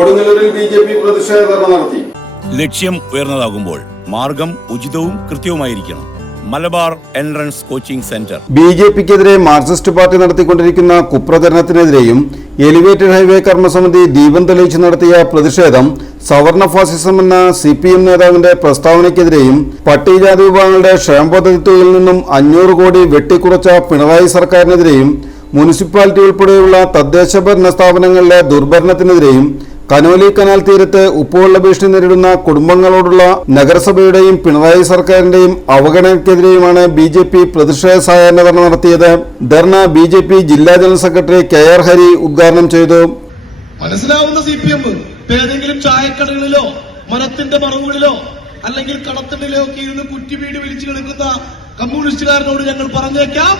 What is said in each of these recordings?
കൊടുങ്ങല്ലൂരിൽ B J P പ്രതിഷേധ ധർണ നടത്തി. ലക്ഷ്യം ഉയർന്നതാകുമ്പോൾ മാർഗം ഉചിതവും കൃത്യവുമായിരിക്കണം. Malabar entrance coaching centre. B J പിക്കെതിരെ മാർക്സിസ്റ്റ് പാർട്ടി നടത്തിക്കൊണ്ടിരിക്കുന്ന കുപ്രചരണത്തിനെതിരെയും എലിവേറ്റഡ് ഹൈവേ കർമ്മസമിതി ദീപം തെളിയിച്ച് നടത്തിയ പ്രതിഷേധം സവർണ ഫാസിസം എന്ന സി പി എം നേതാവിന്റെ പ്രസ്താവനയ്ക്കെതിരെയും പട്ടികജാതി വിഭാഗങ്ങളുടെ ക്ഷേമപദ്ധതിയിൽ നിന്നും അഞ്ഞൂറ് കോടി വെട്ടിക്കുറച്ച പിണറായി സർക്കാരിനെതിരെയും മുനിസിപ്പാലിറ്റി ഉൾപ്പെടെയുള്ള തദ്ദേശ ഭരണ സ്ഥാപനങ്ങളിലെ ദുർഭരണത്തിനെതിരെയും കനോലി കനാൽ തീരത്ത് ഉപ്പുവെള്ള ഭീഷണി നേരിടുന്ന കുടുംബങ്ങളോടുള്ള നഗരസഭയുടെയും പിണറായി സർക്കാരിന്റെയും അവഗണനയ്ക്കെതിരെയുമാണ് ബി ജെ പി പ്രതിഷേധ സഹകരണ ധർണ നടത്തിയത്. ധർണ ബി ജെ പി ജില്ലാ general secretary K R Hari ഉദ്ഘാടനം ചെയ്തു. മനസ്സിലാവുന്ന സി പി എം ഏതെങ്കിലും ചായക്കടകളിലോ മരത്തിന്റെ മറവുകളിലോ അല്ലെങ്കിൽ കടത്തണ്ടിലോ ഒക്കെ ഇരുന്ന് കുറ്റിവീട് വിളിച്ചു കിടക്കുന്ന കമ്മ്യൂണിസ്റ്റുകാരനോട് ഞങ്ങൾ പറഞ്ഞേക്കാം.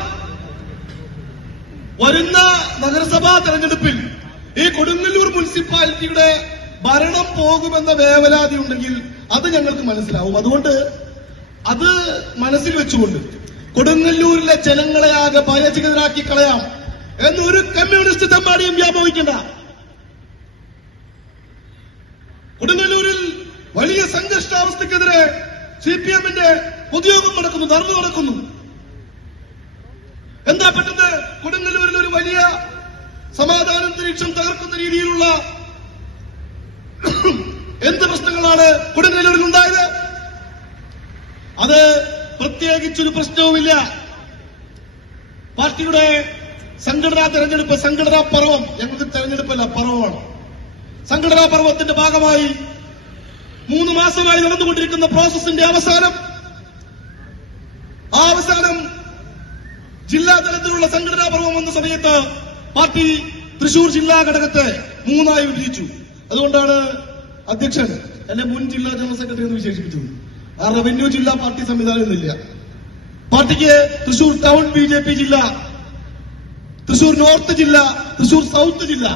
വരുന്ന നഗരസഭാ തെരഞ്ഞെടുപ്പിൽ ഈ കൊടുങ്ങല്ലൂർ മുനിസിപ്പാലിറ്റിയുടെ ഭരണം പോകുമെന്ന വേവലാതി ഉണ്ടെങ്കിൽ അത് ഞങ്ങൾക്ക് മനസ്സിലാവും. അതുകൊണ്ട് അത് മനസ്സിൽ വെച്ചുകൊണ്ട് കൊടുങ്ങല്ലൂരിലെ ജനങ്ങളെ ആകെ ഭയചിതരാക്കി കളയാം എന്നൊരു കമ്മ്യൂണിസ്റ്റ് തമ്പാടിയും വ്യാപോഹിക്കണ്ട കൊടുങ്ങല്ലൂരിൽ വലിയ സംഘർഷാവസ്ഥക്കെതിരെ സി പി എമ്മിന്റെ ഉദ്യോഗം നടക്കുന്നു ധർമ്മം നടക്കുന്നു. എന്താ പറ്റുന്നത്? കൊടുങ്ങല്ലൂരിൽ ഒരു വലിയ സമാധാന അന്തരീക്ഷം തകർക്കുന്ന രീതിയിലുള്ള എന്ത് പ്രശ്നങ്ങളാണ് കൊടുങ്ങല്ലൂരിൽ ഉണ്ടായത്? അത് പ്രത്യേകിച്ചൊരു പ്രശ്നവുമില്ല. പാർട്ടിയുടെ സംഘടനാ തെരഞ്ഞെടുപ്പ് സംഘടനാ പർവം ഞങ്ങൾക്ക് തെരഞ്ഞെടുപ്പല്ല പർവമാണ്. സംഘടനാ പർവത്തിന്റെ ഭാഗമായി മൂന്ന് മാസമായി നടന്നുകൊണ്ടിരിക്കുന്ന പ്രോസസ്സിന്റെ അവസാനം ആ അവസാനം ജില്ലാ തലത്തിലുള്ള സംഘടനാ പർവം വന്ന സമയത്ത് പാർട്ടി തൃശൂർ ജില്ലാ ഘടകത്തെ മൂന്നായി വിഭജിച്ചു. അതുകൊണ്ടാണ് അധ്യക്ഷൻ എന്നെ മുൻ ജില്ലാ ജനറൽ സെക്രട്ടറി എന്ന് വിശേഷിപ്പിച്ചത്. ആ റവന്യൂ ജില്ലാ പാർട്ടി സംവിധാനം ഇന്നില്ല പാർട്ടിക്ക് Thrissur town B J P ജില്ല തൃശൂർ നോർത്ത് ജില്ല തൃശൂർ സൗത്ത് ജില്ല.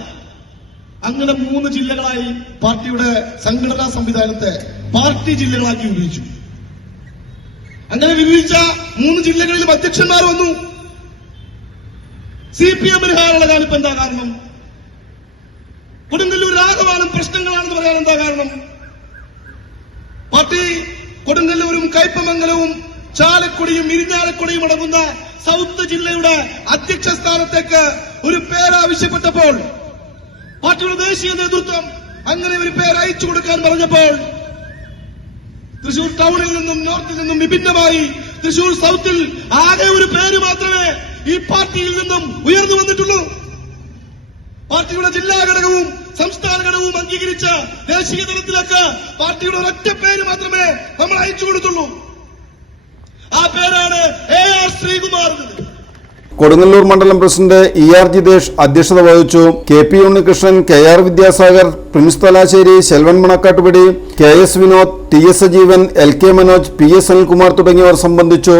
അങ്ങനെ മൂന്ന് ജില്ലകളായി പാർട്ടിയുടെ സംഘടനാ സംവിധാനത്തെ പാർട്ടി ജില്ലകളാക്കി വിഭജിച്ചു. അങ്ങനെ വിഭജിച്ച മൂന്ന് ജില്ലകളിലും അധ്യക്ഷന്മാർ വന്നു. സി പി എമ്മിന് ഹാരളകാൻ ഇപ്പൊ എന്താ കാരണം? കൊടുങ്ങല്ലൂർ രാഘവാനും പ്രശ്നങ്ങളാണെന്ന് പറയാൻ എന്താ കാരണം? പാർട്ടി കൊടുങ്ങല്ലൂരും കയ്പമംഗലവും ചാലക്കുടിയും ഇരിഞ്ഞാലക്കുടിയും അടങ്ങുന്ന സൗത്ത് ജില്ലയുടെ അധ്യക്ഷ സ്ഥാനത്തേക്ക് ഒരു പേരാവശ്യപ്പെട്ടപ്പോൾ പാർട്ടിയുടെ ദേശീയ നേതൃത്വം അങ്ങനെ ഒരു പേര് അയച്ചു കൊടുക്കാൻ പറഞ്ഞപ്പോൾ തൃശൂർ ടൗണിൽ നിന്നും നോർത്തിൽ നിന്നും വിഭിന്നമായി തൃശൂർ സൗത്തിൽ ആകെ ഒരു പേര് മാത്രമേ ഈ പാർട്ടിയിൽ നിന്നും ഉയർന്നു വന്നിട്ടുള്ളൂ. പാർട്ടിയുടെ ജില്ലാ ഘടകവും സംസ്ഥാന ഘടകവും അംഗീകരിച്ച ദേശീയ തലത്തിലേക്ക് പാർട്ടിയുടെ ഒരൊറ്റ പേര് മാത്രമേ നമ്മൾ അയച്ചു കൊടുത്തുള്ളൂ. ആ പേരാണ് എ ആർ ശ്രീകുമാർ കൊടുങ്ങല്ലൂർ മണ്ഡലം പ്രസിഡന്റ് ഇ ആർ ജിതേഷ് അധ്യക്ഷത വഹിച്ചു K P Unnikrishnan K R Vidyasagar Prince Thalassery Selvan Manakkattupadi K S Vinod T S Sajeevan L K Manoj P S Anilkumar തുടങ്ങിയവർ സംബന്ധിച്ചു.